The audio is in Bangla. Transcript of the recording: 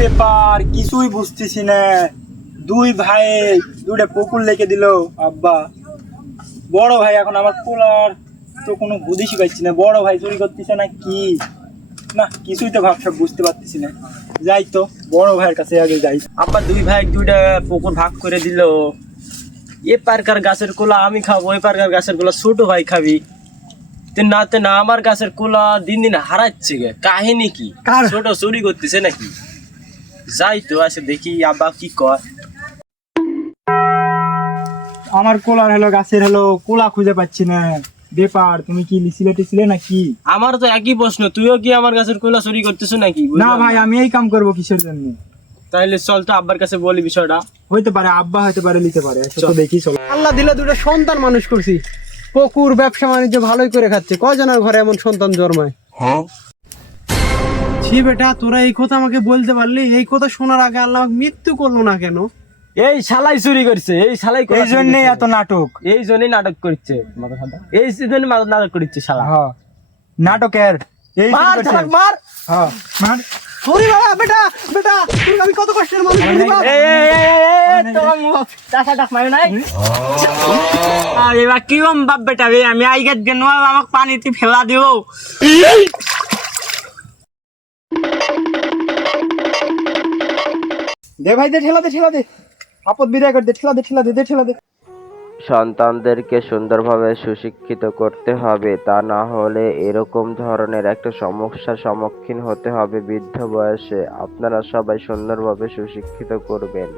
ব্যাপার কিছুই বুঝতেছি না। দুই ভাই দুইটা পুকুর লেগে দিল আব্বা। বড় ভাই এখন আমার কোলার তো কোনো বুঝিসই পাচ্ছি না, বড় ভাই চুরি করতেছে না কি না, কিছুই তো ভাবসাব বুঝতে পারতেছি না। যাই তো বড় ভাইয়ের কাছে আগে যাই। আব্বা দুই ভাই দুইটা পুকুর ভাগ করে দিল। এ পারকার গাছের কোলা আমি খাবো, ওই পারকার গাছের কোলা ছোট ভাই খাবি। তে না আমার গাছের কোলা দিন দিন হারাচ্ছে গে, কাহিনী কি? ছোট চুরি করতেছে নাকি? যাই তো আসে দেখি আব্বা কি কয়। আমার কোলার হলো গাছের হলো কোলা খুঁজে পাচ্ছি না। ব্যাপার তুমি কি লিছিলে টিছিলে নাকি? আমার তো একই প্রশ্ন, তুইও কি আমার গাছের কোলা চুরি করতেছ নাকি? না ভাই, আমি এই কাম করবো কিসের জন্য? তাইলে চল তো আব্বার কাছে বলি বিষয়টা। হইতে পারে আব্বা হইতে পারে নিতে পারে, তো দেখি চলো। আল্লাহ দিলে দুটো সন্তান মানুষ করছি, পুকুর ব্যবসা বাণিজ্য ভালোই করে খাচ্ছে। কয়জনের ঘরে এমন সন্তান জন্মায়? ছি বেটা, তোরা এই কথা আমাকে বলতে পারলি? এই কথা শোনার আগে আল্লাহ আমাকে মৃত্যু করলো না কেন? এই শালাই চুরি করছে, এই শালাই এই জন্যই এত নাটক। এই জন্যই নাটক করছে, এই জন্যই নাটক করছে শালা। হ্যাঁ নাটকের এই মার ঝালাক মার। হ্যাঁ মার। ওরে বাবা, বেটা বেটা, তোর আমি কত কষ্টের মানুষ করি বাপ। এবার কি বাপ বেটা রে, আমি আইগাত গেল আমাকে পানিতে ফেলা দিব। দে ভাই দে, ঠেলা দে ঠেলা দে, আপদ বিদায় কর দে, ঠেলা দে ঠেলা দে, দে ঠেলা দে। সন্তানদেরকে সুন্দরভাবে সুশিক্ষিত করতে হবে, তা না হলে এরকম ধরনের একটা সমস্যার সম্মুখীন হতে হবে বৃদ্ধ বয়সে। আপনারা সবাই সুন্দরভাবে সুশিক্ষিত করবেন।